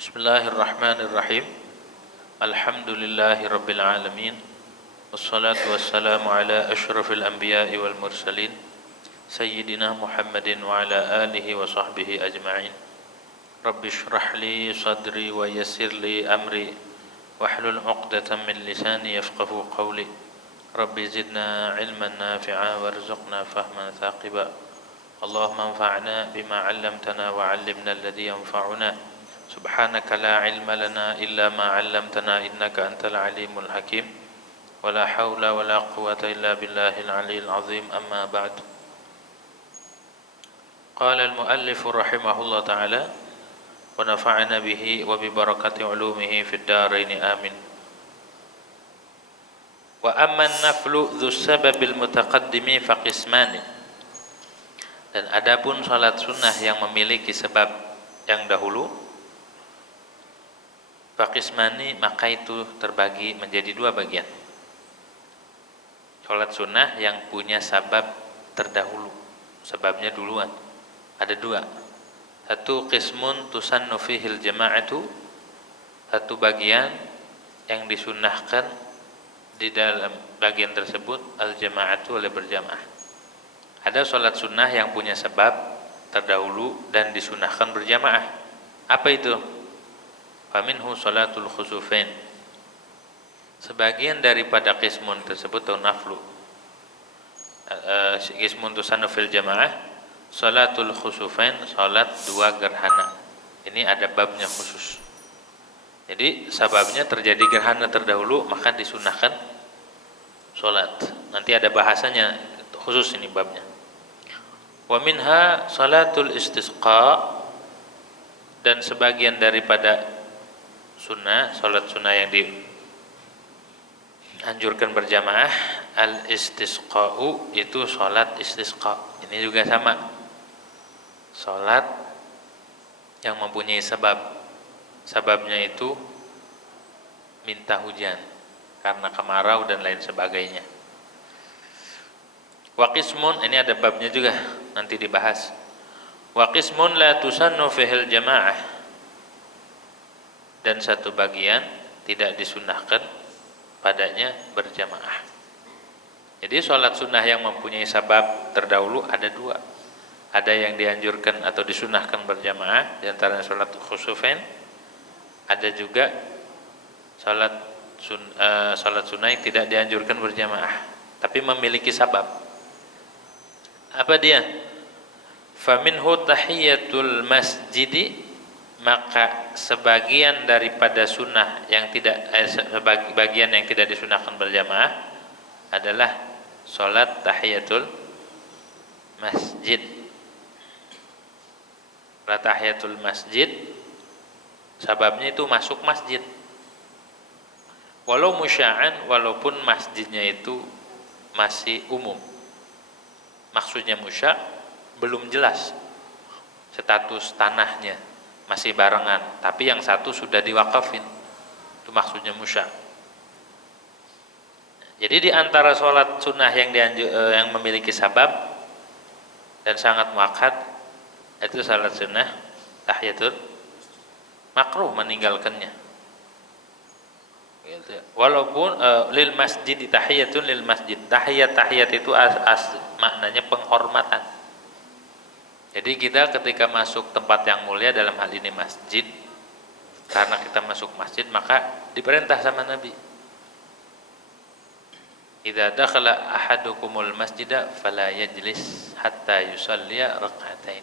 Bismillahirrahmanirrahim. Alhamdulillahi rabbil alamin. Wassalatu wassalamu ala asyrafil anbiya'i wal mursalin Sayyidina Muhammadin wa ala alihi wa sahbihi ajma'in. Rabbi shrah li sadri wa yassir li amri wahlul 'uqdatam min lisani yafqahu qawli. Rabbi zidna ilman nafi'a warzuqna fahman thaqiba. Allahumma anfa'na bima 'allamtana wa 'allimna alladhi yanfa'una. Subhanaka la ilma lana illa ma 'allamtana innaka antal alimul hakim. Wala haula wala quwwata illa billahil aliyyil azim. Amma ba'd. Qala al-muallif rahimahullah ta'ala wa nafa'ana bihi wa bi barakati 'ulumihi fid dharain amin. Wa amma an-naflu dzu sababil mutaqaddimi fa qismani. Dan adapun salat sunnah yang memiliki sebab yang dahulu, faqismani, maka itu terbagi menjadi dua bagian. Salat sunnah yang punya sebab terdahulu, sebabnya duluan, ada dua. Satu qismun tusannu fihil jama'atu, satu bagian yang disunnahkan di dalam bagian tersebut al-jama'atu, oleh berjamaah. Ada salat sunnah yang punya sebab terdahulu dan disunnahkan berjamaah. Apa itu? Faminhu salatul khusufain. Sebagian daripada qismun tersebut atau naflu, qismun tusannu fil jamaah, salatul khusufain, salat dua gerhana. Ini ada babnya khusus. Jadi sebabnya terjadi gerhana terdahulu, maka disunahkan salat. Nanti ada bahasanya khusus ini babnya. Wa minha salatul istisqa, dan sebagian daripada sunnah, salat sunnah yang dianjurkan berjamaah, al-istisqa'u, itu salat istisqa. Ini juga sama, salat yang mempunyai sebab. Sebabnya itu minta hujan karena kemarau dan lain sebagainya. Wa qismun, ini ada babnya juga, nanti dibahas. Wa qismun la tusannu fihil jamaah, dan satu bagian tidak disunnahkan padanya berjamaah. Jadi sholat sunnah yang mempunyai sebab terdahulu ada dua. Ada yang dianjurkan atau disunnahkan berjamaah, di antara sholat khusufain. Ada juga sholat sunnah yang tidak dianjurkan berjamaah, tapi memiliki sebab. Apa dia? Faminhu tahiyatul masjidi, maka sebagian daripada sunnah yang tidak bagian yang tidak disunahkan berjamaah adalah salat tahiyatul masjid. Salat tahiyatul masjid, sebabnya itu masuk masjid. Walau musya'an, walaupun masjidnya itu masih umum. Maksudnya musya' belum jelas status tanahnya, masih barengan, tapi yang satu sudah diwakafin. Itu maksudnya musya'. Jadi di antara sholat sunnah yang memiliki sabab dan sangat muakkad, itu sholat sunnah tahiyatul, makruh meninggalkannya. Walaupun lil masjid, tahiyatun lil masjid. Tahiyat itu maknanya penghormatan. Jadi kita ketika masuk tempat yang mulia, dalam hal ini masjid, karena kita masuk masjid, maka diperintah sama Nabi, idza dakhala ahadukumul masjida fala yajlis hatta yusalliya rak'atain,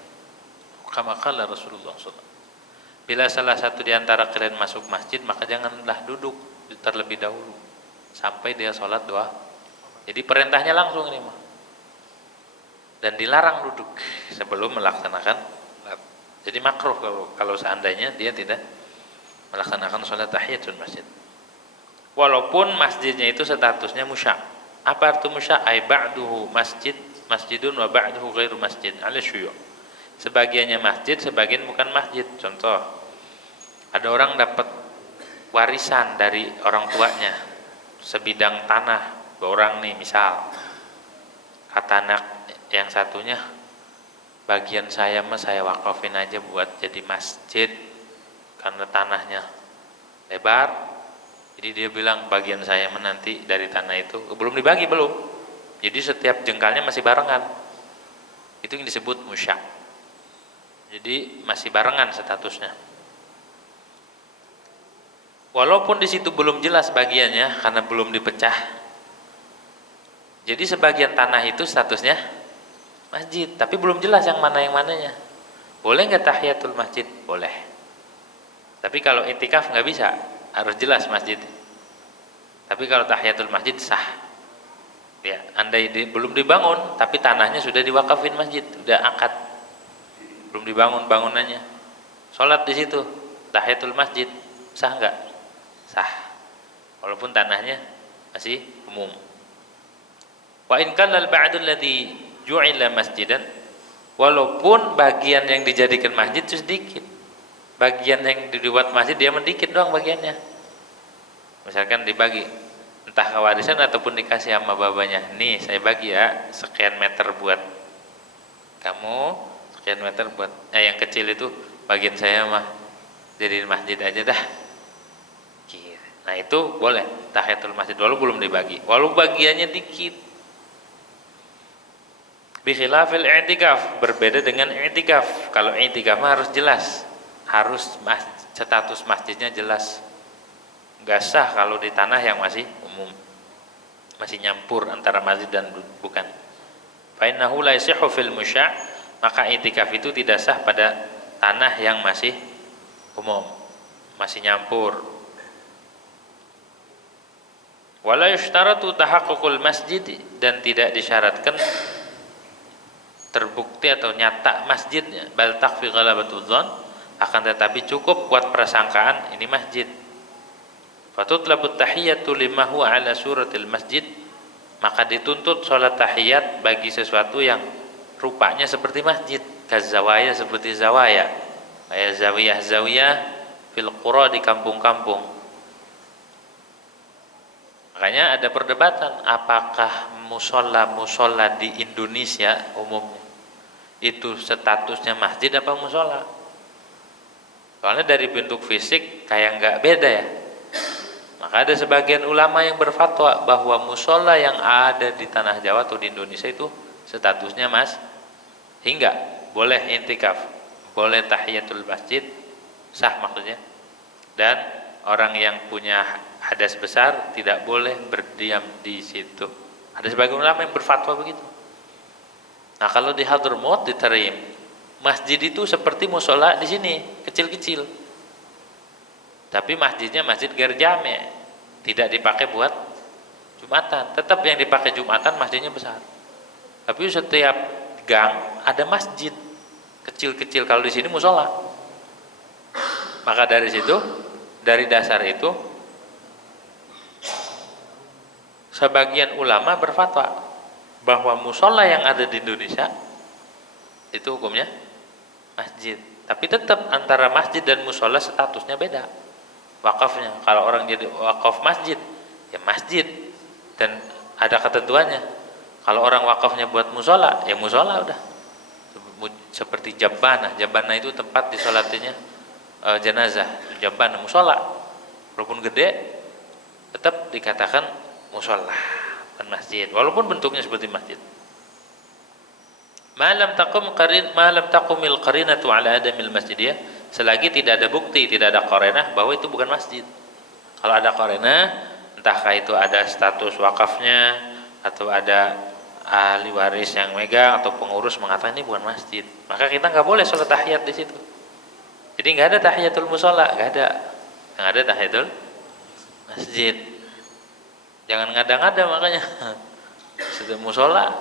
kama qala Rasulullah SAW. Bila salah satu di antara kalian masuk masjid, maka janganlah duduk terlebih dahulu sampai dia sholat dua. Jadi perintahnya langsung ini mah. Dan dilarang duduk sebelum melaksanakan. Jadi makruh kalau seandainya dia tidak melaksanakan sholat tahiyatul masjid. Walaupun masjidnya itu statusnya musya'. Apa arti musya'? Ai ba'duhu masjidun wa ba'duhu ghairu masjid ala syuyukh. Sebagiannya masjid, sebagian bukan masjid. Contoh, ada orang dapat warisan dari orang tuanya sebidang tanah, orang nih misal, kata anak yang satunya, bagian saya mah saya wakafin aja buat jadi masjid. karena tanahnya lebar, jadi dia bilang bagian saya menanti dari tanah itu belum dibagi belum. Jadi setiap jengkalnya masih barengan. Itu yang disebut musya'. Jadi masih barengan statusnya. Walaupun di situ belum jelas bagiannya karena belum dipecah. Jadi sebagian tanah itu statusnya masjid, tapi belum jelas yang mananya. Boleh nggak tahiyatul masjid? Boleh. Tapi kalau i'tikaf nggak bisa, harus jelas masjid. Tapi kalau tahiyatul masjid sah. Ya, andai belum dibangun, tapi tanahnya sudah diwakafin masjid, sudah akad, belum dibangun bangunannya. Sholat di situ, tahiyatul masjid, sah nggak? Sah. Walaupun tanahnya masih umum. Wa in kana al-ba'du alladhi ju'ila masjidan, walaupun bagian yang dijadikan masjid itu sedikit, bagian yang dibuat masjid dia mendikit doang bagiannya. Misalkan dibagi entah kewarisan ataupun dikasih sama babanya, nih saya bagi ya sekian meter buat kamu, sekian meter buat yang kecil itu bagian saya mah jadiin masjid aja dah. Nah itu boleh tahiyatul masjid walau belum dibagi, walau bagiannya dikit. Bikhilafil i'tikaf, berbeda dengan i'tikaf. Kalau i'tikaf harus jelas, harus status masjidnya jelas. Nggak sah kalau di tanah yang masih umum, masih nyampur antara masjid dan bukan. Fa innahu la yasihhu fil musya', maka i'tikaf itu tidak sah pada tanah yang masih umum, masih nyampur. Wala yushtaratu tahaqququl masjid, dan tidak disyaratkan terbukti atau nyata masjidnya, bal takfi ghalabatul dzan, akan tetapi cukup buat persangkaan ini masjid. Fatutlabut tahiyatu lima huwa ala suratil masjid, maka dituntut salat tahiyat bagi sesuatu yang rupanya seperti masjid, kazawaya, seperti zawaya, kayak zawiyah fil qura, di kampung-kampung. Makanya ada perdebatan apakah musola di Indonesia umumnya itu statusnya masjid apa musola. Soalnya dari bentuk fisik kayak nggak beda ya. Maka ada sebagian ulama yang berfatwa bahwa musola yang ada di tanah Jawa atau di Indonesia itu statusnya hingga boleh i'tikaf, boleh tahiyatul masjid, sah maksudnya. Dan orang yang punya hadas besar tidak boleh berdiam di situ. Ada sebagian ulama yang berfatwa begitu. Nah kalau di Hadramaut, di Tarim, masjid itu seperti musola di sini, kecil-kecil. Tapi masjidnya masjid ghair jami', tidak dipakai buat Jumatan. Tetap yang dipakai Jumatan masjidnya besar. Tapi setiap gang ada masjid kecil-kecil. Kalau di sini musola. Maka dari situ, dari dasar itu, sebagian ulama berfatwa bahwa musola yang ada di Indonesia itu hukumnya masjid. Tapi tetap antara masjid dan musola statusnya beda. Wakafnya, kalau orang jadi wakaf masjid, ya masjid, dan ada ketentuannya. Kalau orang wakafnya buat musola, ya musola udah. Seperti jabbanah itu tempat disolatinya jenazah. Jabbanah musola, walaupun gede, tetap dikatakan musola, bukan masjid, walaupun bentuknya seperti masjid. Malam taqumil qarinatu ala adamil masjidiyah, selagi tidak ada bukti, tidak ada qarinah bahwa itu bukan masjid. Kalau ada qarinah, entahkah itu ada status wakafnya atau ada ahli waris yang megang atau pengurus mengatakan ini bukan masjid, maka kita nggak boleh sholat tahiyat di situ. Jadi nggak ada tahiyatul musola, nggak ada, yang ada tahiyatul masjid. Jangan ngada-ngada makanya sudah musola.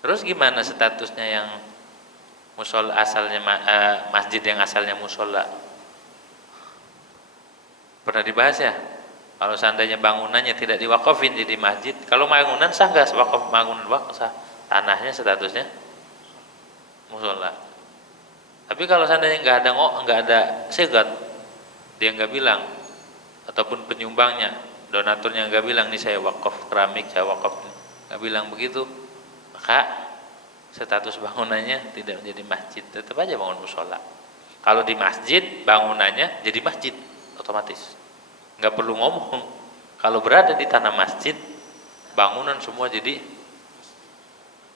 Terus gimana statusnya yang musola asalnya masjid yang asalnya musola? Pernah dibahas ya? Kalau seandainya bangunannya tidak diwakafin jadi masjid, kalau bangunan sah nggak wakaf, bangunan wakaf sah, tanahnya statusnya musola. Tapi kalau seandainya nggak ada segat, dia nggak bilang, ataupun penyumbangnya, donaturnya nggak bilang nih saya wakaf keramik, saya wakaf, nggak bilang begitu, maka status bangunannya tidak menjadi masjid, tetap aja bangun musola. Kalau di masjid bangunannya jadi masjid otomatis, nggak perlu ngomong. Kalau berada di tanah masjid, bangunan semua jadi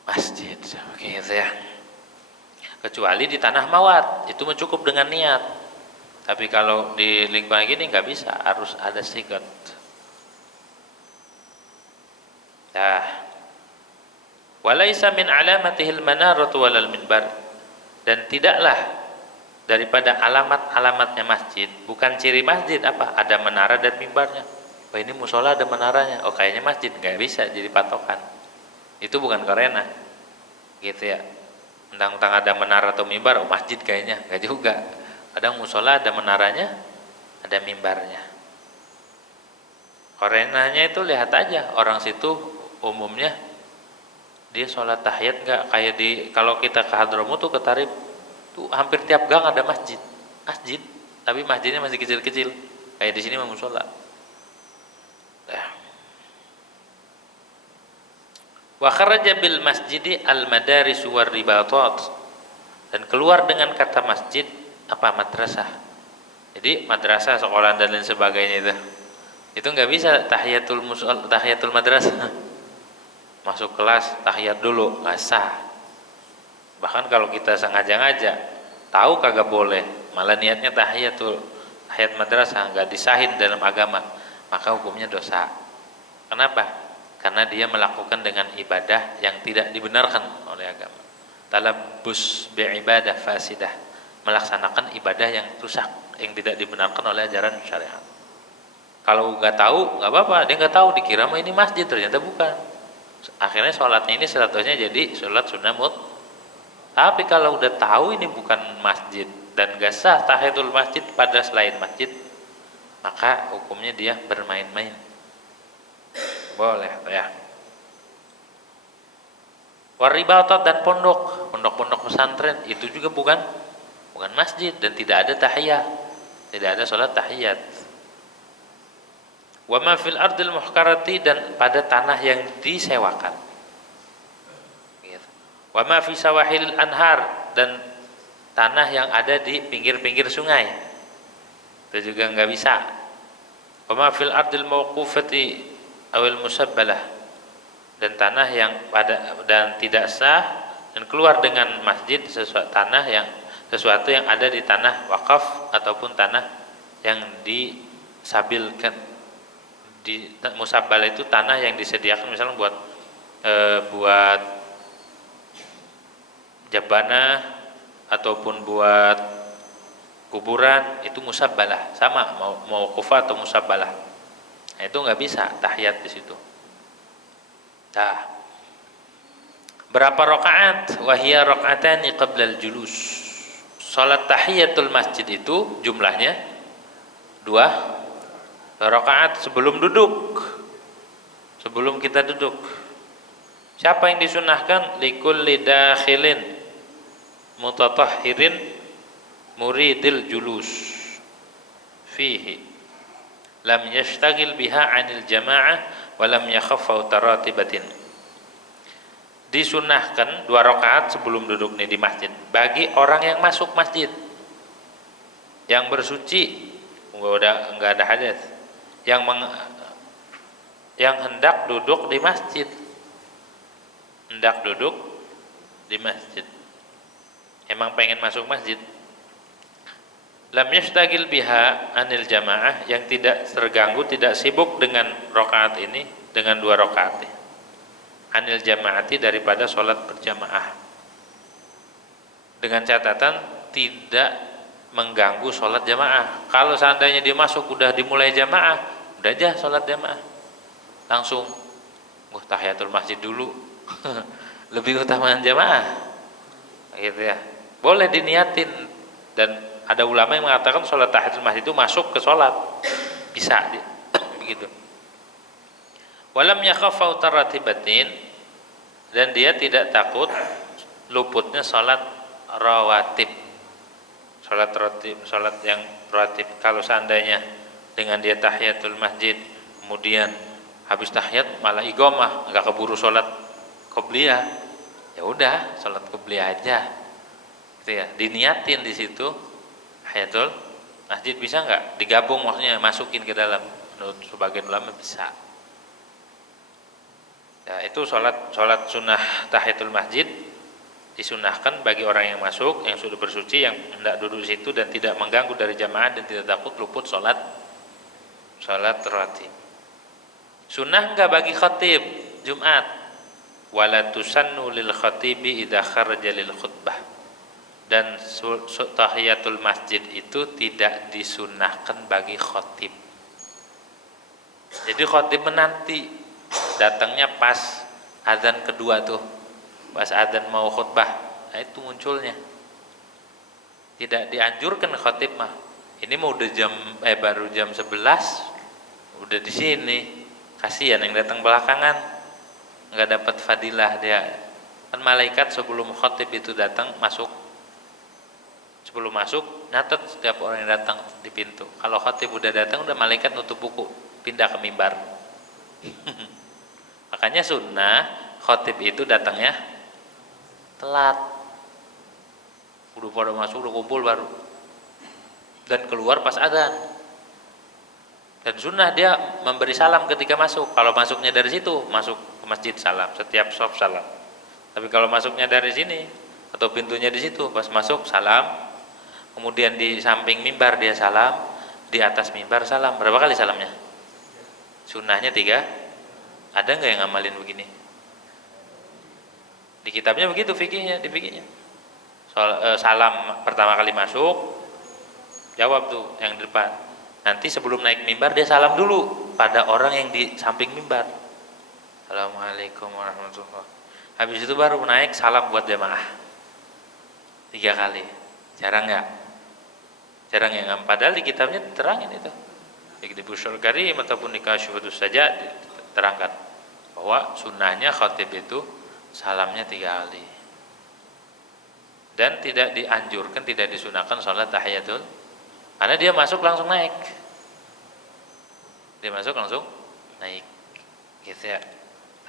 masjid, gitu ya. Kecuali di tanah mawat, itu cukup dengan niat. Tapi kalau di lingkungan gini nggak bisa, harus ada sigat. Nah, walaisa min alamatihil manaratu walal minbar, dan tidaklah daripada alamat-alamatnya masjid, bukan ciri masjid apa? Ada menara dan mimbarnya. Oh ini musola ada menaranya, oh kayaknya masjid, nggak bisa jadi patokan. Itu bukan korena, gitu ya. Tentang ada menara atau mimbar, oh masjid kayaknya, nggak juga. Kadang musola ada menaranya, ada mimbarnya. Korenanya itu lihat aja, orang situ umumnya dia sholat tahiyat nggak kayak di kalau kita ke Hadramut tuh ke Tarib tuh hampir tiap gang ada masjid, tapi masjidnya masih kecil-kecil, kayak di sini musola. Wa kharaja bil masjidi al madaris war ribatat, dan keluar dengan kata masjid apa madrasah. Jadi madrasah, sekolah dan lain sebagainya itu nggak bisa tahiyatul madrasah. Masuk kelas tahiyat dulu nggak sah. Bahkan kalau kita sengaja tahu kagak boleh, malah niatnya tahiyat madrasah, nggak disahin dalam agama, maka hukumnya dosa. Kenapa? Karena dia melakukan dengan ibadah yang tidak dibenarkan oleh agama. Talabbus bi'ibadah fasidah, melaksanakan ibadah yang rusak, yang tidak dibenarkan oleh ajaran syariat. Kalau nggak tahu nggak apa-apa, dia nggak tahu, dikira mah ini masjid, ternyata bukan. Akhirnya sholatnya ini statusnya jadi sholat sunnah mut. Tapi kalau udah tahu ini bukan masjid dan gak sah tahiyatul masjid pada selain masjid, maka hukumnya dia bermain-main. Boleh ya. Waribatat dan pondok-pondok pesantren itu juga bukan masjid dan tidak ada tahiyat, tidak ada sholat tahiyat. Wa ma fil ardil muhkarati, dan pada tanah yang disewakan. Gitu. Wa ma fi sawahil anhar, dan tanah yang ada di pinggir-pinggir sungai. Itu juga enggak bisa. Wa ma fil ardil mawqufati awil musabbalah, dan tanah yang pada dan tidak sah dan keluar dengan masjid sesuatu yang ada di tanah wakaf ataupun tanah yang disabilkan. Di musabbalah itu tanah yang disediakan misalnya buat jabana ataupun buat kuburan, itu musabbalah, sama mau kufa atau musabbalah. Nah, itu nggak bisa tahiyat di situ. Nah, berapa rakaat? Wahia rakaatani qabla al-julus. Salat tahiyatul masjid itu jumlahnya 2 rakaat sebelum duduk. Sebelum kita duduk. Siapa yang disunahkan? Likulli dakhilin mutatahhirin muridil julus fihi lam yashtagil biha 'anil jamaah wa lam yakhaffa taratibatin. Disunahkan 2 rakaat sebelum duduk nih di masjid bagi orang yang masuk masjid, yang bersuci, enggak ada hadas, yang hendak duduk di masjid, emang pengen masuk masjid. Lam yashtagil biha anil jamaah, yang tidak terganggu, tidak sibuk dengan rakaat ini, dengan 2 rakaat. Anil jamaati, daripada sholat berjamaah. Dengan catatan tidak mengganggu sholat jamaah. Kalau seandainya dia masuk udah dimulai jamaah, udah aja sholat jamaah. Langsung tahiyatul masjid dulu. Lebih utama jamaah. Gitu ya. Boleh diniatin, dan ada ulama yang mengatakan sholat tahiyatul masjid itu masuk ke sholat, bisa begitu. Walam yakhafau taratibatin, dan dia tidak takut luputnya sholat rawatib, sholat yang rawatib. Kalau seandainya dengan dia tahiyatul masjid, kemudian habis tahiyat malah iqamah, nggak keburu sholat qobliyah, ya udah sholat qobliyah aja, gitu ya. Diniatin di situ tahiyatul masjid bisa nggak digabung, maksudnya masukin ke dalam? Menurut sebagian ulama bisa. Ya, itu sholat sunnah tahiyatul masjid disunahkan bagi orang yang masuk, yang sudah bersuci, yang hendak duduk di situ dan tidak mengganggu dari jamaah dan tidak takut luput sholat rawatib. Sunnah enggak bagi khatib Jumat? Wala tusannu lil khatibi idza kharaja lil khutbah. Dan tahiyatul masjid itu tidak disunnahkan bagi khatib. Jadi khatib menanti, datangnya pas adzan kedua tuh, pas adzan mau khutbah, nah itu munculnya. Tidak dianjurkan khatib mah. Ini mau udah baru jam 11 udah di sini. Kasihan yang datang belakangan, nggak dapat fadilah dia. Kan malaikat sebelum khatib itu datang sebelum masuk nyatet setiap orang yang datang di pintu. Kalau khatib udah datang, udah malaikat nutup buku, pindah ke mimbar. Makanya sunnah khatib itu datangnya telat. Udah pada masuk, udah kumpul baru. Dan keluar pas adzan. Dan sunnah dia memberi salam ketika masuk. Kalau masuknya dari situ, masuk ke masjid salam, setiap shop salam. Tapi kalau masuknya dari sini atau pintunya di situ, pas masuk salam, kemudian di samping mimbar dia salam, di atas mimbar salam. Berapa kali salamnya? Sunnahnya 3. Ada nggak yang ngamalin begini? Di kitabnya begitu fikihnya, di fikihnya. Salam pertama kali masuk, jawab tuh yang di depan. Nanti sebelum naik mimbar dia salam dulu pada orang yang di samping mimbar. Assalamualaikum warahmatullahi wabarakatuh. Habis itu baru naik salam buat jamaah 3 kali. Jarang nggak? Jarang ya. Padahal di kitabnya terangin itu. Baik di Busyul Karim ataupun di Kasyifus saja terangkan bahwa sunnahnya khatib itu salamnya 3 kali. Dan tidak dianjurkan, tidak disunahkan sholat tahiyatul, karena dia masuk langsung naik. Dia masuk langsung naik. Gitu ya.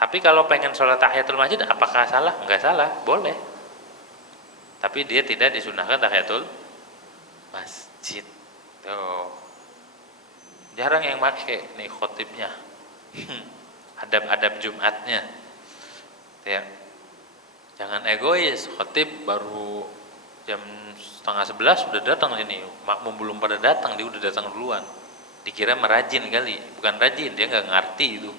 Tapi kalau pengen sholat tahiyatul masjid, apakah salah? Enggak salah, boleh. Tapi dia tidak disunahkan tahiyatul masjid. Tuh. Jarang yang pakai nih khotibnya. Adab-adab Jumatnya. Ya. Jangan egois, khatib baru jam 10:30 sudah datang sini, makmum belum pada datang, dia udah datang duluan. Dikira merajin kali, bukan rajin, dia nggak ngerti itu.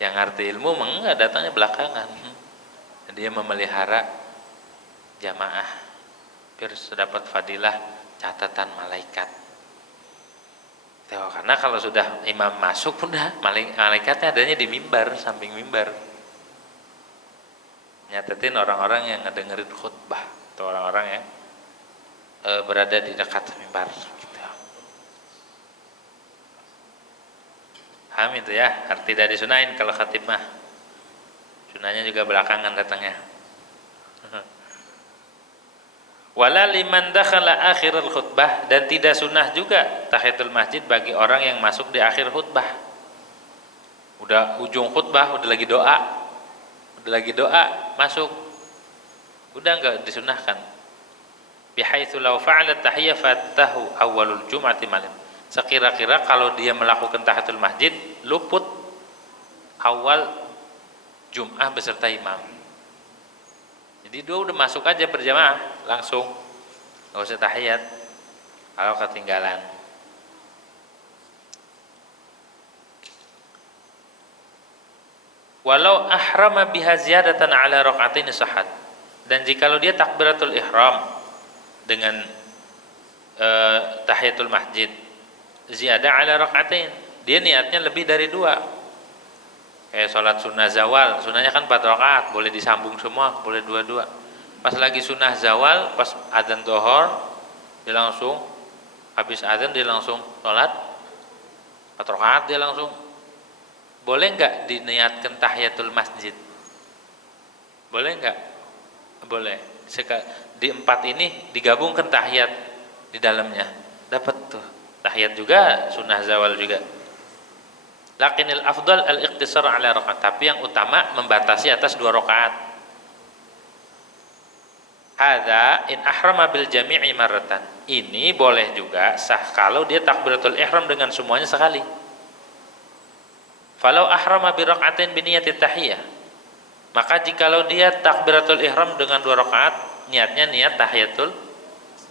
Yang ngerti ilmu enggak, datangnya belakangan. Dia memelihara jamaah biar dapat fadilah catatan malaikat. Tuh, karena kalau sudah imam masuk udah malaikatnya adanya di mimbar, samping mimbar. Nyatetin orang-orang yang ngedengerin khutbah atau orang-orang yang berada di dekat mimbar gitu. Paham itu ya, tidak disunahin kalau khatib mah. Sunahnya juga belakangan datangnya. Wala liman dakhala akhirul khutbah, dan tidak sunah juga tahiyatul masjid bagi orang yang masuk di akhir khutbah. Udah ujung khutbah, udah lagi doa masuk, udah enggak disunahkan. Bihaitsu law fa'ala tahiyyah fatahu awalul jum'ati malam. Sekira-kira kalau dia melakukan tahiyatul masjid luput awal Jum'ah beserta imam. Jadi dia udah masuk aja berjamaah langsung, enggak usah tahiyat kalau ketinggalan. Walau ahrama biha ziyadatan ala raka'atain sahhat. Dan jikalau dia takbiratul ihram dengan tahiyatul masjid ziyadah ala raka'atain, dia niatnya lebih dari 2. Kayak sholat sunnah zawal, sunnahnya kan 4 rakaat, boleh disambung semua, boleh 2-2. Pas lagi sunnah zawal, pas adzan zuhur, dia langsung habis adzan dia langsung sholat 4 rakaat, dia langsung. Boleh enggak diniatkan tahiyatul masjid? Boleh enggak? Boleh. Di 4 ini digabungkan tahiyat di dalamnya. Dapat tuh. Tahiyat juga, sunnah zawal juga. Lakinil afdal al-iqtisar ala rakaat. Tapi yang utama membatasi atas 2 rakaat. Hadza in ahrama bil jami'i marratan. ini boleh juga sah kalau dia takbiratul ihram dengan semuanya sekali. Falau ahrama bi rak'atain bi niyati tahiyah, maka jikalau dia takbiratul ihram dengan 2 rakaat, niatnya niat tahiyatul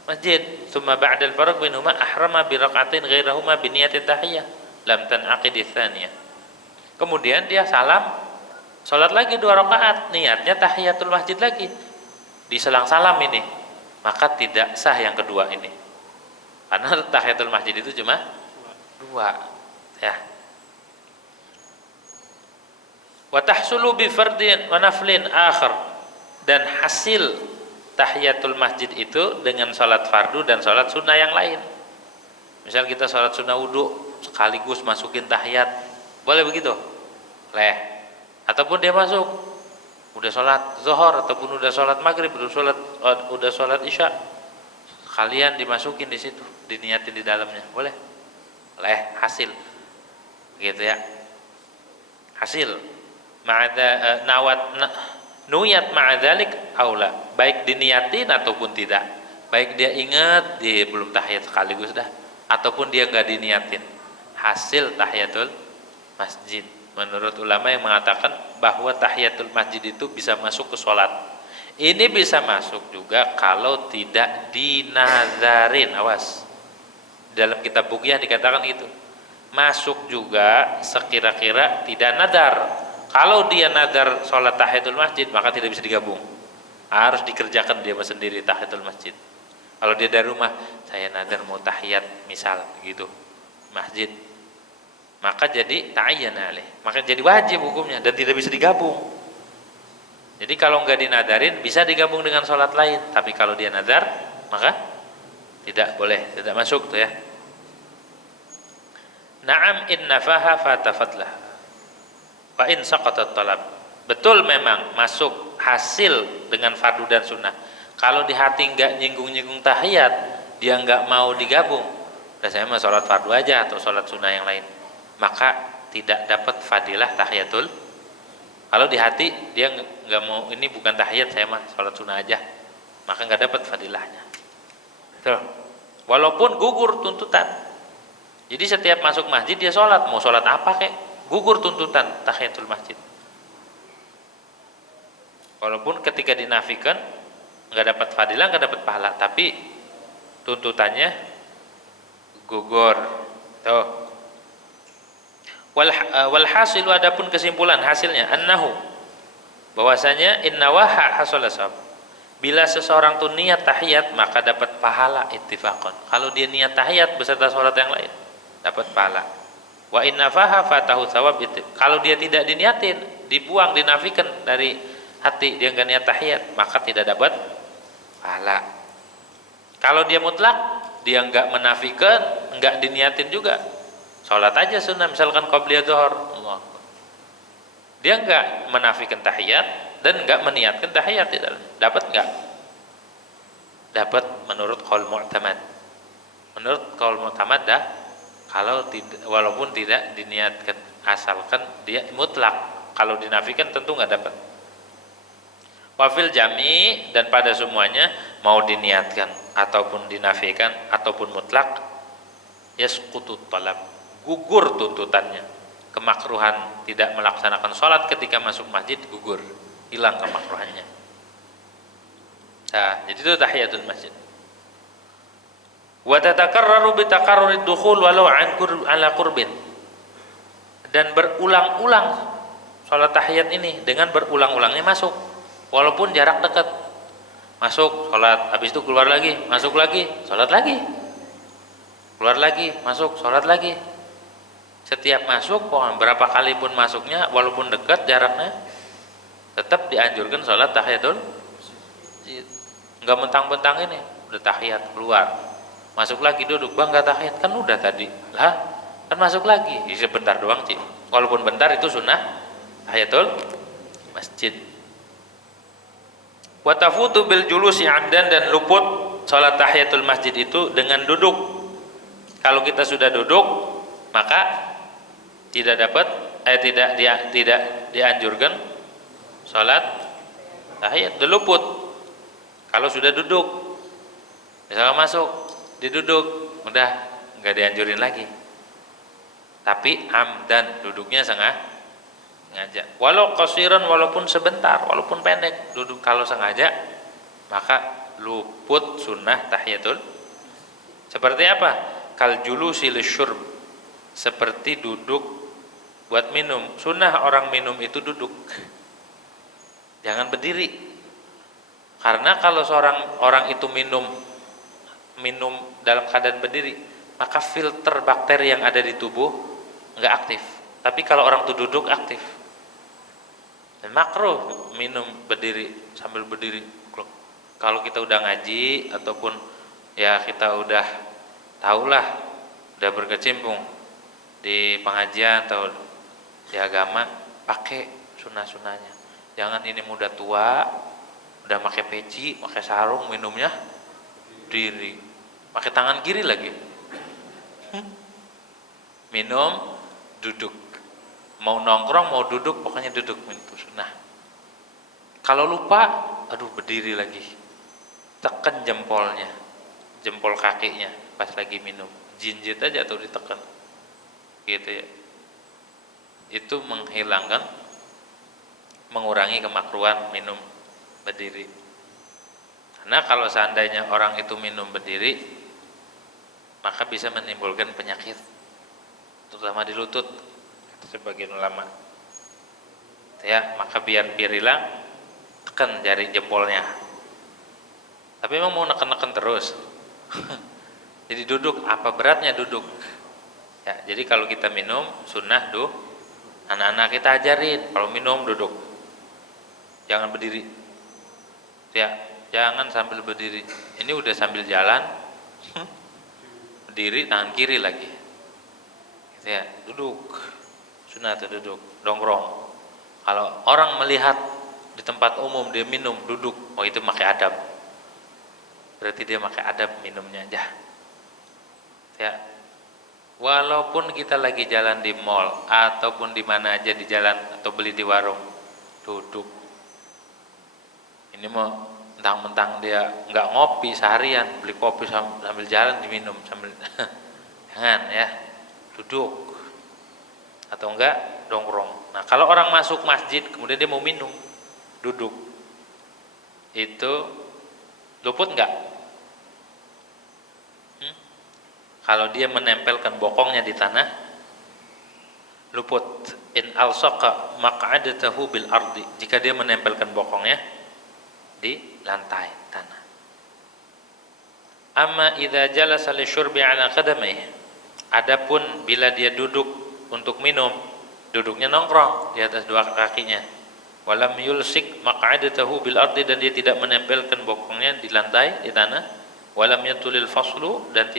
masjid, tsumma ba'da al-faragh minhuma ahrama bi rak'atain ghairahuma bi niyati tahiyah, lam tan'aqid ats-tsaniyah. Kemudian dia salam, salat lagi 2 rakaat, niatnya tahiyatul masjid lagi. Diselang salam ini, maka tidak sah yang kedua ini. Karena tahiyatul masjid itu cuma 2, ya. Wa tahsulu bi fardin wa naflin akhar, dan hasil tahiyatul masjid itu dengan salat fardu dan salat sunnah yang lain. Misal kita salat sunnah wudu sekaligus masukin tahiyat, boleh begitu? Boleh. Ataupun dia masuk udah salat zuhur ataupun udah salat maghrib, udah salat isya, kalian dimasukin di situ, diniatin di dalamnya, boleh? Boleh, hasil. Gitu ya. Hasil nuyat ma'adzalik aula, baik diniatin ataupun tidak, baik dia ingat dia belum tahiyat sekaligus dah ataupun dia enggak diniatin, hasil tahiyatul masjid. Menurut ulama yang mengatakan bahwa tahiyatul masjid itu bisa masuk ke sholat, ini bisa masuk juga kalau tidak dinazarin. Awas, dalam kitab Buqyah dikatakan gitu, masuk juga sekira-kira tidak nadar. Kalau dia nadar sholat tahiyatul masjid, maka tidak bisa digabung, harus dikerjakan dia sendiri tahiyatul masjid. Kalau dia dari rumah, saya nadar mau tahiyat misal gitu masjid, maka jadi ta'ayyan alaih, maka jadi wajib hukumnya dan tidak bisa digabung. Jadi kalau enggak dinadarin bisa digabung dengan sholat lain, tapi kalau dia nadar maka tidak boleh, tidak masuk tuh ya. Na'am in nafaha fatafatlah wa in saqatat talab. Betul memang masuk hasil dengan fardu dan sunnah. Kalau di hati enggak nyinggung-nyinggung tahiyat, dia enggak mau digabung, udah saya mau sholat fardu aja atau sholat sunnah yang lain, maka tidak dapat fadilah tahiyatul. Kalau di hati dia enggak mau, ini bukan tahiyat, saya mah sholat sunnah aja, maka enggak dapat fadilahnya. Tuh. Walaupun gugur tuntutan. Jadi setiap masuk masjid dia sholat, mau sholat apa kek, gugur tuntutan tahiyatul masjid. Walaupun ketika dinafikan enggak dapat fadilah, enggak dapat pahala, tapi tuntutannya gugur. Tuh. Wal hasilu, adapun kesimpulan hasilnya, annahu, bahwasanya innawaha hasalasab, bila seseorang tuh niat tahiyat maka dapat pahala ittifaqan. Kalau dia niat tahiyat beserta sholat yang lain dapat pahala. Wa innafaha fatahu thawab, kalau dia tidak diniatin, dibuang, dinafikan dari hati, dia enggak niat tahiyat, maka tidak dapat pahala. Kalau dia mutlak, dia enggak menafikan, enggak diniatin juga, sholat aja sunnah, misalkan qabliyah zuhur, Allah, dia enggak menafikan tahiyat dan enggak meniatkan tahiyat di dalam, dapat enggak? Dapat menurut qaul mu'tamad. Menurut qaul mu'tamad dah, kalau tidak, walaupun tidak diniatkan, asalkan dia mutlak. Kalau dinafikan tentu enggak dapat. Wafil jami, dan pada semuanya, mau diniatkan ataupun dinafikan ataupun mutlak, yasqutut talab, gugur tuntutannya. Kemakruhan tidak melaksanakan sholat ketika masuk masjid gugur, hilang kemakruhannya. Nah, jadi itu tahiyatul masjid. Wa tatakarraru bi takarrurid dukhul walau ala qurbin, dan berulang-ulang sholat tahiyat ini dengan berulang-ulangnya masuk walaupun jarak dekat. Masuk sholat, habis itu keluar lagi, masuk lagi, sholat lagi, keluar lagi, masuk, sholat lagi. Setiap masuk, berapa kali pun masuknya, walaupun dekat jaraknya, tetap dianjurkan sholat tahiyatul masjid. Enggak mentang-mentang ini udah tahiyat keluar, masuk lagi duduk, bang enggak tahiyat, kan udah tadi lah, kan masuk lagi, sebentar doang sih, walaupun bentar itu sunnah tahiyatul masjid. Wa tafutu bil julusi amdan, dan luput salat tahiyatul masjid itu dengan duduk. Kalau kita sudah duduk, maka tidak dapat tidak dianjurkan salat tahiyat, luput. Kalau sudah duduk, misalnya masuk, dia duduk, udah nggak dianjurin lagi. Tapi amdan, duduknya sengaja. Walau qasiran, walaupun sebentar, walaupun pendek, duduk kalau sengaja, maka luput sunnah tahiyatul. Seperti apa? Kal julusi lisyurb, seperti duduk buat minum. Sunnah orang minum itu duduk, jangan berdiri. Karena kalau seorang orang itu minum dalam keadaan berdiri, maka filter bakteri yang ada di tubuh nggak aktif. Tapi kalau orang itu duduk, aktif. Dan makruh minum berdiri, sambil berdiri. Kalau kita udah ngaji ataupun ya kita udah tahulah, udah berkecimpung di pengajian atau di agama, pakai sunnah-sunnahnya. Jangan ini muda tua, udah pakai peci, pakai sarung, minumnya diri, pakai tangan kiri lagi. Minum duduk, mau nongkrong mau duduk, pokoknya duduk, itu sunnah. Kalau lupa, aduh berdiri lagi, tekan jempolnya, jempol kakinya pas lagi minum, jinjit aja atau ditekan, gitu ya. Itu mengurangi kemakruhan minum berdiri. Karena kalau seandainya orang itu minum berdiri, maka bisa menimbulkan penyakit, terutama di lutut, sebagian ulama. Ya, maka biar hilang, tekan jari jempolnya. Tapi emang mau neken-neken terus. Jadi duduk, apa beratnya duduk? Ya, jadi kalau kita minum sunnah anak-anak kita ajarin, kalau minum duduk, jangan berdiri. Ya, jangan sambil berdiri. Ini udah sambil jalan, berdiri tangan kiri lagi. Gitu ya, duduk. Sunnah itu duduk, dongkrong. Kalau orang melihat di tempat umum dia minum duduk, oh itu pakai adab. Berarti dia pakai adab minumnya aja. Ya. Walaupun kita lagi jalan di mall ataupun di mana aja di jalan atau beli di warung, duduk. Ini mau mentang-mentang dia nggak ngopi seharian, beli kopi sambil jalan diminum sambil jangan ya, duduk. Atau enggak dongkrong. Nah, kalau orang masuk masjid kemudian dia mau minum, duduk. Itu luput enggak? Kalau dia menempelkan bokongnya di tanah, luput. In alsaqa maq'adatahu bil ardi, jika dia menempelkan bokongnya di lantai tanah. Amma idza jalasa li syurbi ala qadamaihi, adapun bila dia duduk untuk minum, duduknya nongkrong di atas dua kakinya, walam yulsik maq'adatahu bil ardi, dan dia tidak menempelkan bokongnya di lantai di tanah, walam yatulil faslu, dan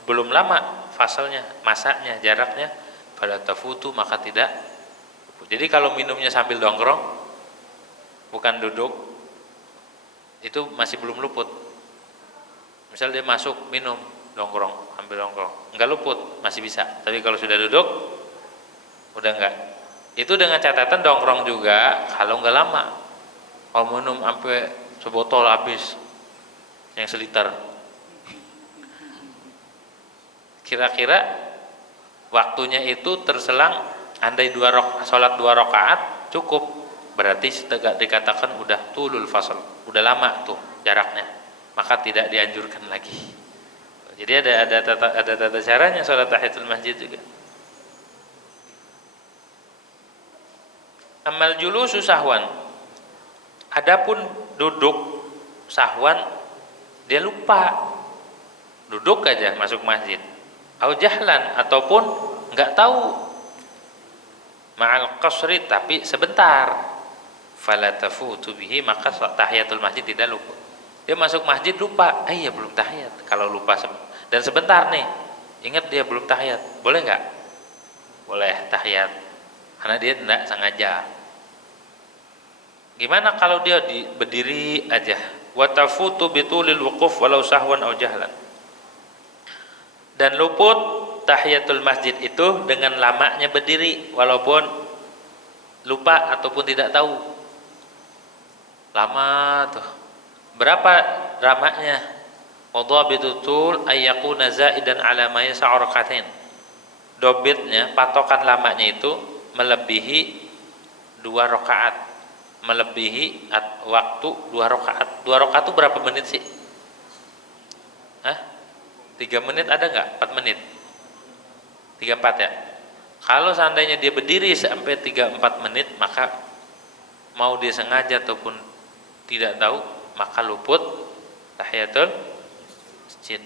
belum lama fasalnya, masanya, jaraknya, pada tafutu, maka tidak. Jadi kalau minumnya sambil nongkrong, bukan duduk, itu masih belum luput. Misal dia masuk minum nongkrong, ambil nongkrong, enggak luput, masih bisa. Tapi kalau sudah duduk, udah enggak. Itu dengan catatan nongkrong juga kalau enggak lama. Kalau minum sampai sebotol habis, yang seliter, kira-kira waktunya itu terselang, andai sholat 2 rakaat cukup, berarti dikatakan udah tulul fasal, udah lama tuh jaraknya, maka tidak dianjurkan lagi. Jadi ada tata caranya sholat tahiyatul masjid juga. Amal julusu sahwan, adapun duduk sahwan, dia lupa duduk aja masuk masjid, au jahlan, ataupun enggak tahu, ma'al qasri, tapi sebentar, fala tafutu bihi, maka tahiyatul masjid tidak luput. Dia masuk masjid lupa, iya belum tahiyat. Kalau lupa dan sebentar nih, ingat dia belum tahiyat, boleh enggak? Boleh tahiyat, karena dia tidak sengaja. Gimana kalau dia berdiri aja? Wa tafutu bitulil wuquf walau sahwan au jahlan. Dan luput tahiyatul masjid itu dengan lamanya berdiri, walaupun lupa ataupun tidak tahu. Lama tuh. Berapa lamanya? Wa dhabitu tul ay yakuna zaidan ala ma yas'u rak'atain. Dobitnya, patokan lamanya itu melebihi 2 rakaat. Melebihi waktu 2 rakaat. 2 rakaat itu berapa menit sih? 3 menit ada nggak? 4 menit? 3-4 ya? Kalau seandainya dia berdiri sampai 3-4 menit, maka mau dia sengaja ataupun tidak tahu, maka luput tahiyatul masjid.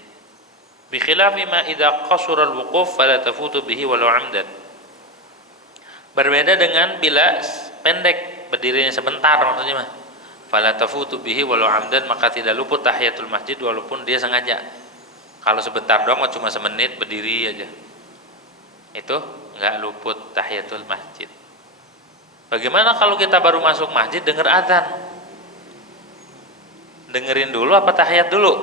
Bi khilafi ma idza qasura al-wuquf fala tafutu bihi walau 'amdan. Berbeda dengan bila pendek, berdirinya sebentar maksudnya mah. Fala tafutu bihi walau 'amdan, maka tidak luput tahiyatul masjid walaupun dia sengaja. Kalau sebentar doang cuma semenit berdiri aja, itu enggak luput tahiyatul masjid. Bagaimana kalau kita baru masuk masjid dengar azan? Dengerin dulu apa tahiyat dulu?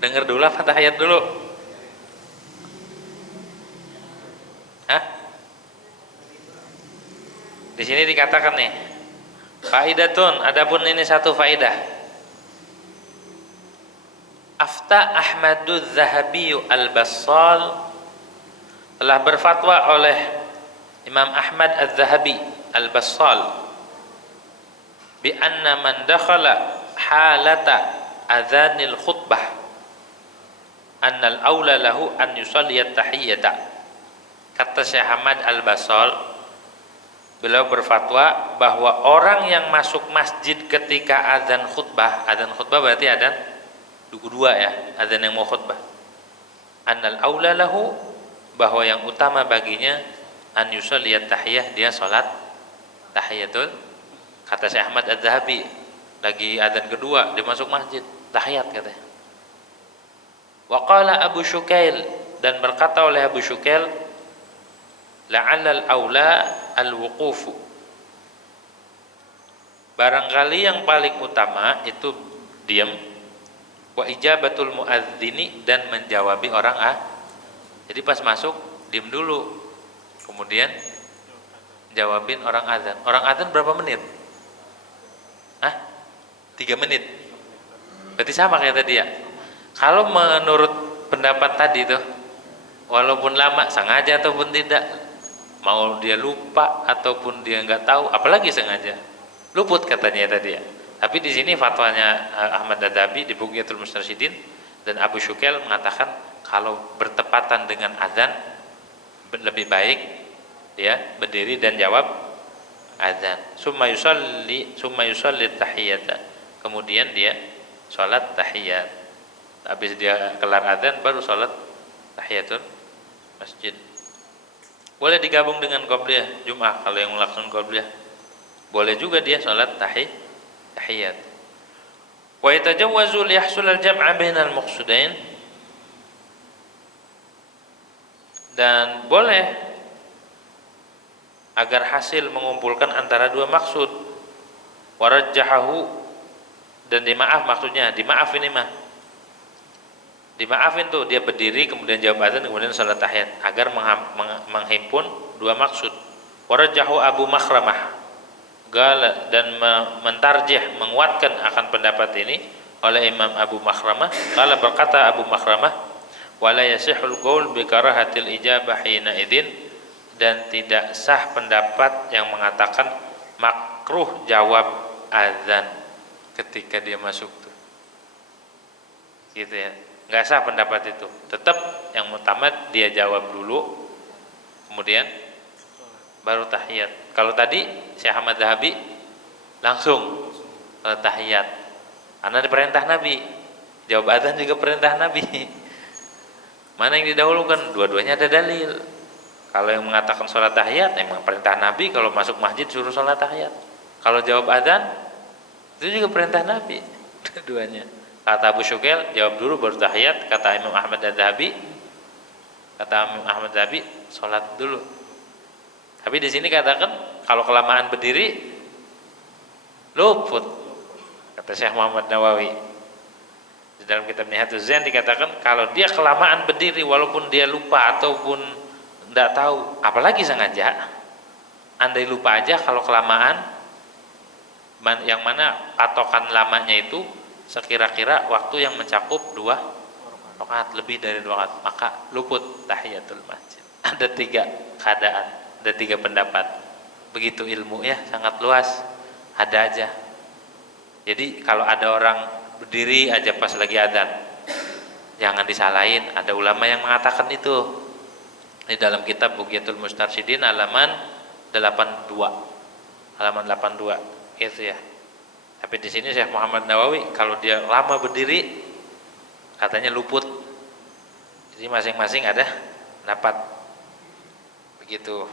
Dengar dulu apa tahiyat dulu? Di sini dikatakan nih, faidatun, adapun ini satu faidah. Afta Ahmadu Zahabi al-Bassal, telah berfatwa oleh Imam Ahmad al-Zahabi al-Bassal, bi anna man dakhala halata adzanil khutbah annal aula lahu an yusalli at-tahiyyata. Kata Syekh Ahmad al-Bassal, beliau berfatwa bahwa orang yang masuk masjid ketika adzan khutbah berarti adzan kedua ya, adzan yang mau khutbah, annal aula lahu, bahwa yang utama baginya an yusalli at-tahiyyah, dia salat tahiyatul. Kata Syekh Ahmad Az-Zahabi, lagi adzan kedua dia masuk masjid, tahiyat katanya. Wa qala Abu Syukail, dan berkata oleh Abu Syukail, la'allal aula al-wuqufu, barangkali yang paling utama itu diam, wa ijabatul muadzini, dan menjawabi orang Jadi pas masuk diam dulu, kemudian jawabin orang azan. Orang azan berapa menit? 3 menit. Berarti sama kayak tadi ya. Kalau menurut pendapat tadi tuh, walaupun lama sengaja ataupun tidak, mau dia lupa ataupun dia nggak tahu, apalagi sengaja, luput katanya tadi ya. Tapi di sini fatwanya Ahmad Az-Zahabi di Bughyatul Mustarsyidin dan Abu Syukail mengatakan kalau bertepatan dengan azan lebih baik ya berdiri dan jawab azan. Summa yusalli tahiyyata, kemudian dia sholat tahiyat. Habis dia kelar azan baru sholat tahiyatul masjid. Boleh digabung dengan qobliyah Jum'ah. Kalau yang melaksanakan qobliyah, boleh juga dia sholat tahiyat. Wa yatajawwazu liyahsul al-jam'a bainal maqsudain, dan boleh agar hasil mengumpulkan antara dua maksud. Warajjahahu, dan dimaaf ini mah dimaafin tuh, dia berdiri kemudian jawab azan kemudian salat tahiyat, agar menghimpun dua maksud. Warajjahu Abu Makhramah, dan mentarjih, menguatkan akan pendapat ini oleh Imam Abu Makhramah. Qala, berkata Abu Makhramah, wala yasihul qaul bi karahatil ijabah hina idzin, dan tidak sah pendapat yang mengatakan makruh jawab azan ketika dia masuk tuh, gitu ya, nggak sah pendapat itu. Tetap yang utama dia jawab dulu, kemudian baru tahiyat. Kalau tadi Syekh Ahmad Zahabi langsung tahiyat, karena diperintah Nabi. Jawab azan juga perintah Nabi. Mana yang didahulukan? Dua-duanya ada dalil. Kalau yang mengatakan sholat tahiyat emang perintah Nabi, kalau masuk masjid suruh sholat tahiyat. Kalau jawab azan itu juga perintah Nabi. Dua-duanya. Kata Abu Syukail, jawab dulu baru tahiyat. Kata Imam Ahmad Az-Zahabi, sholat dulu. Tapi di sini katakan kalau kelamaan berdiri luput. Kata Syekh Muhammad Nawawi di dalam kitab Nihatul Zain dikatakan kalau dia kelamaan berdiri walaupun dia lupa ataupun tidak tahu, apalagi sengaja. Andai lupa aja, kalau kelamaan yang mana patokan lamanya itu sekira-kira waktu yang mencakup 2 rakaat, lebih dari 2 rakaat, maka luput tahiyatul masjid. Ada 3 keadaan, ada 3 pendapat. Begitu ilmu ya, sangat luas, ada aja. Jadi kalau ada orang berdiri aja pas lagi adzan, jangan disalahin, ada ulama yang mengatakan itu. Di dalam kitab Bughyatul Mustarsyidin halaman 82. Halaman 82 itu ya. Tapi di sini Syekh Muhammad Nawawi kalau dia lama berdiri katanya luput. Jadi masing-masing ada pendapat begitu.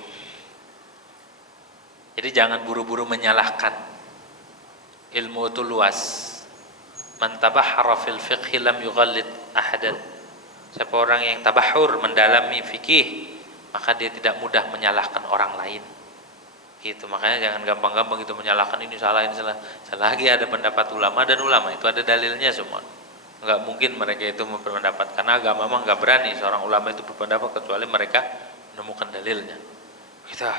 Jadi jangan buru-buru menyalahkan. Ilmu itu luas. Man tabahhara fil fiqhi lam yughallid ahadan. Siapa orang yang tabahur mendalami fikih, maka dia tidak mudah menyalahkan orang lain. Gitu, makanya jangan gampang-gampang itu menyalahkan ini salah, ini salah. Selagi ada pendapat ulama, dan ulama itu ada dalilnya semua. Enggak mungkin mereka itu berpendapat, karena agama memang enggak berani seorang ulama itu berpendapat kecuali mereka menemukan dalilnya. Gitu.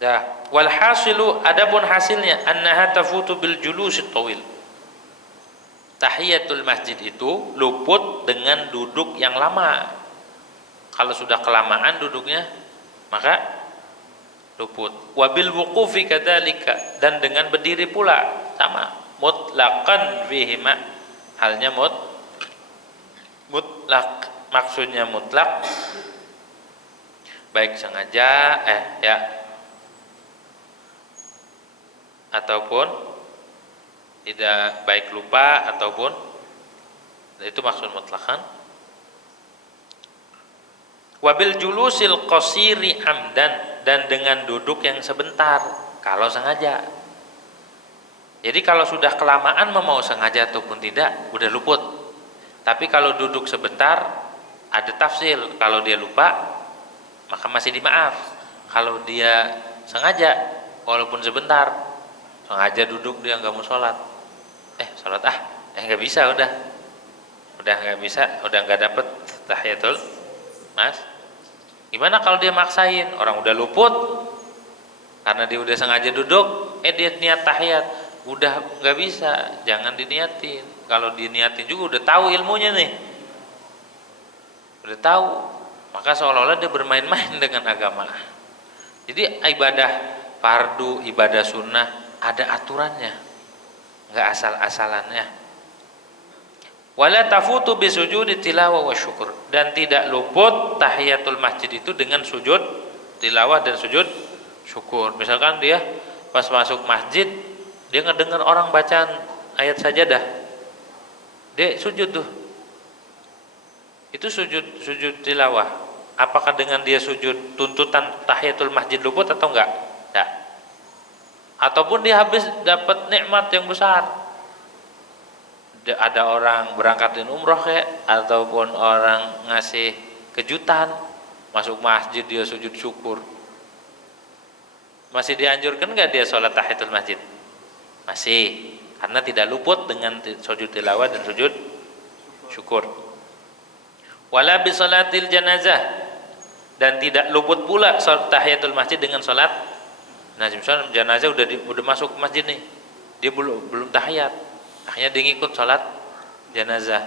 Dah, wal hasilu, adapun hasilnya annaha tafutu bil julusit tawil. Tahiyatul masjid itu luput dengan duduk yang lama. Kalau sudah kelamaan duduknya, maka luput. Wabil wuqufi kadzalika, dan dengan berdiri pula sama, mutlaqan fihima, halnya mutlak, maksudnya mutlak, baik sengaja ataupun tidak, baik lupa ataupun, itu maksud mutlakan. Wabil julusil qasiri amdan, dan dengan duduk yang sebentar kalau sengaja. Jadi kalau sudah kelamaan mau sengaja ataupun tidak udah luput. Tapi kalau duduk sebentar ada tafsir, kalau dia lupa maka masih dimaaf. Kalau dia sengaja walaupun sebentar, sengaja duduk dia nggak mau sholat, sholat nggak bisa, udah nggak bisa, udah nggak dapet tahiyatul mas. Gimana kalau dia maksain, orang udah luput karena dia udah sengaja duduk, dia niat tahiyat, udah nggak bisa, jangan diniatin. Kalau diniatin juga udah tahu ilmunya nih, udah tahu, maka seolah-olah dia bermain-main dengan agama. Jadi ibadah fardu, ibadah sunnah ada aturannya, nggak asal-asalannya. Wala tafutu bisujudi tilawah wa syukur, dan tidak luput tahiyatul masjid itu dengan sujud tilawah dan sujud syukur. Misalkan dia pas masuk masjid dia ngedengar orang bacaan ayat sajadah, dia sujud tuh, itu sujud tilawah. Apakah dengan dia sujud tuntutan tahiyatul masjid luput atau enggak? Enggak. Ataupun dia habis dapat nikmat yang besar, ada orang berangkatin umroh ataupun orang ngasih kejutan, masuk masjid dia sujud syukur, masih dianjurkan nggak dia sholat tahiyatul masjid? Masih, karena tidak luput dengan sujud tilawah dan sujud syukur. Wala bi sholatil janazah, dan tidak luput pula sholat tahiyatul masjid dengan sholat jenazah. Udah masuk ke masjid nih, dia belum tahiyat, akhirnya dia ngikut sholat jenazah.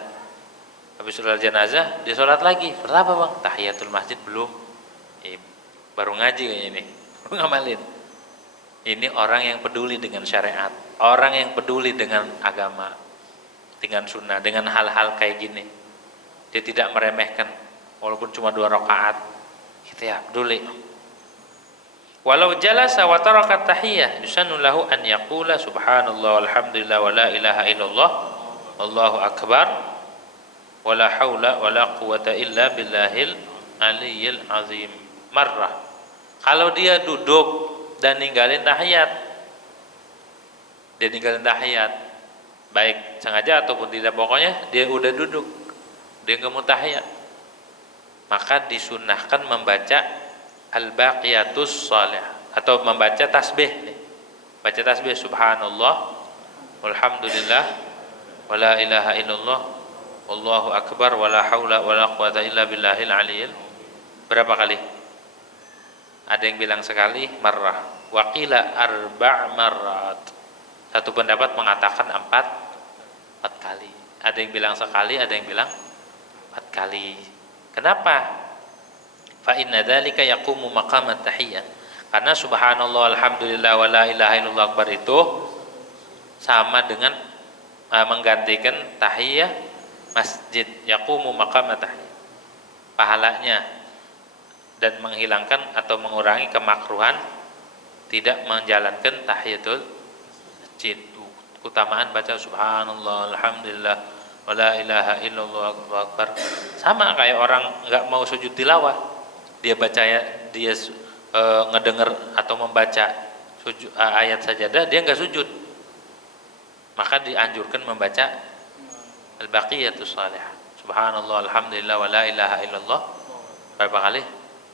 Habis sholat jenazah dia sholat lagi, berapa bang? Tahiyatul masjid belum, baru ngaji kayaknya ini, baru ngamalin. Ini orang yang peduli dengan syariat, orang yang peduli dengan agama, dengan sunnah, dengan hal-hal kayak gini. Dia tidak meremehkan walaupun cuma 2 rakaat, gitu ya, peduli. Walau jalasa wa taraka tahiyah yusannu lahu an yaqula subhanallah walhamdulillah wa la ilaha illallah wallahu akbar wa la haula wa la quwata illa billahil aliyyil azim marrah. Kalau dia duduk dan ninggalin tahiyat, baik sengaja ataupun tidak, pokoknya dia udah duduk, dia nggak mau tahiyat, maka disunahkan membaca al-baqiyatus shalih atau membaca tasbih. Baca tasbih subhanallah walhamdulillah wala ilaha illallah wallahu akbar wala haula wala quwata illa billahil aliyil. Berapa kali? Ada yang bilang sekali, marrah, wa qila 4 marrat. Satu pendapat mengatakan empat kali. Ada yang bilang sekali, ada yang bilang 4 kali. Kenapa? Fa inna dzalika yaqumu maqamat tahiyyah. Karena subhanallah alhamdulillah wala ilaha illallah akbar itu sama dengan menggantikan tahiyah masjid, yaqumu maqamat tahiyyah. Pahalanya dan menghilangkan atau mengurangi kemakruhan tidak menjalankan tahiyatul masjid. Keutamaan baca subhanallah alhamdulillah wala ilaha illallah akbar sama kayak orang nggak mau sujud tilawah, dia baca dia ngedenger atau membaca ayat sajadah, dia nggak sujud, maka dianjurkan membaca al-baqiyatus salihah subhanallah alhamdulillah wala ilaha illallah berapa kali?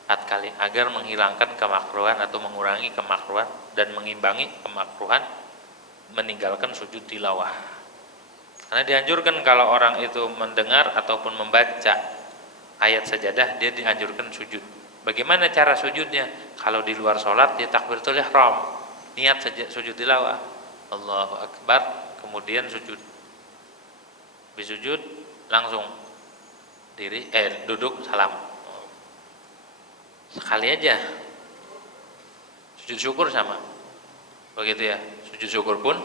4 kali, agar menghilangkan kemakruhan atau mengurangi kemakruhan dan mengimbangi kemakruhan meninggalkan sujud tilawah. Karena dianjurkan kalau orang itu mendengar ataupun membaca ayat sajadah, dia dianjurkan sujud. Bagaimana cara sujudnya? Kalau di luar sholat dia takbiratul ihram, niat saja sujud tilawah, Allahu akbar, kemudian sujud. Habis sujud langsung duduk salam. Sekali aja. Sujud syukur sama. Begitu ya. Sujud syukur pun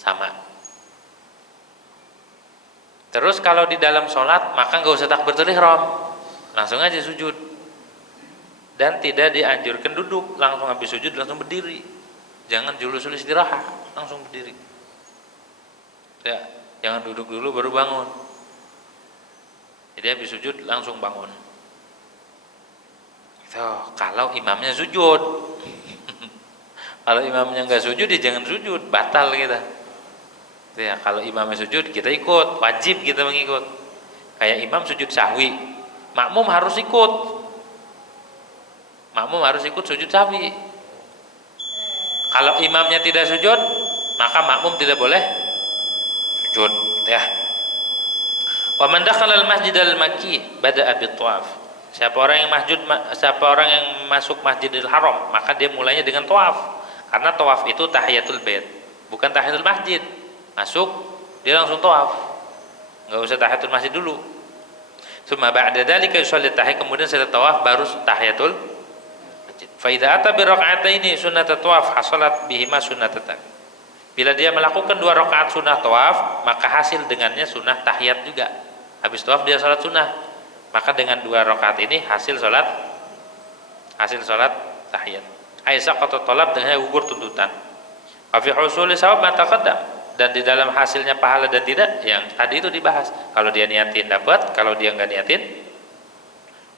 sama. Terus kalau di dalam sholat maka nggak usah takbiratul ihram, langsung aja sujud. Dan tidak dianjurkan duduk, langsung habis sujud langsung berdiri. Jangan julus istirahat, langsung berdiri. Ya, jangan duduk dulu baru bangun. Jadi habis sujud langsung bangun. Itu kalau imamnya sujud. Kalau imamnya nggak sujud, dia jangan sujud, batal kita. Ya, kalau imamnya sujud, kita ikut, wajib kita mengikut. Kayak imam sujud sahwi, makmum harus ikut. Makmum harus ikut sujud sahwi. Kalau imamnya tidak sujud, maka makmum tidak boleh sujud. Ya. Wa man dakhala al-masjid al-makki bada'a bit-thawaf. Siapa orang yang masuk Masjidil Haram, maka dia mulainya dengan tawaf. Karena tawaf itu tahiyatul bait, bukan tahiyatul masjid. Masuk dia langsung tawaf, nggak usah tahiyatul masjid dulu. Tsumma ba'da dzalika yusalli tahiyat, kemudian setelah tawaf baru tahiyatul masjid. Fa idza ata bi raka'ataini sunnat tawaf hasalat bihima sunnat tak. Bila dia melakukan 2 rakaat sunnah tawaf, maka hasil dengannya sunnah tahiyat juga. Habis tawaf dia salat sunnah, maka dengan 2 rakaat ini hasil salat tahiyat. Aisyah kata tolab dengan gugur tuntutan. Fi husuli sawab ma taqaddam, dan di dalam hasilnya pahala dan tidak yang tadi itu dibahas. Kalau dia niatin dapat, kalau dia enggak niatin.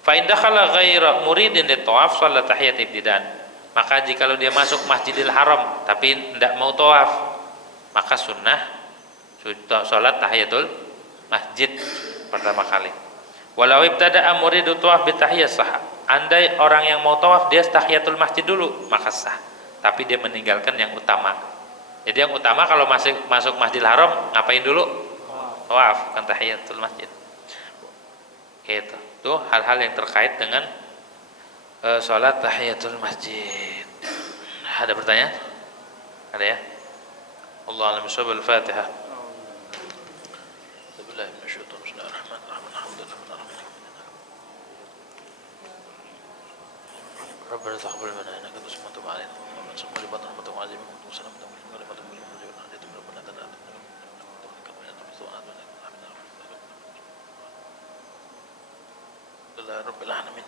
Fa in dakhala ghaira muridin litawaf shalat tahiyat ibtidan. Maka jikalau dia masuk Masjidil Haram tapi tidak mau tawaf, maka sunnah salat tahiyatul masjid pertama kali. Walau ibtada'a muridu tawaf bi tahiyat sah. Andai orang yang mau tawaf dia tahiyatul masjid dulu, maka sah. Tapi dia meninggalkan yang utama. Jadi yang utama kalau masuk Masjidil Haram ngapain dulu? Tawaf, bukan tahiyatul masjid. Gitu. Tuh hal-hal yang terkait dengan salat tahiyatul masjid. Ada pertanyaan? Ada ya? Allah a'lam bishawab. Al-Fatihah. ربنا تقبل منا انك انت السميع العليم علينا ومن صلى الله عليه وسلم وعلى اله وسلم رب العالمين.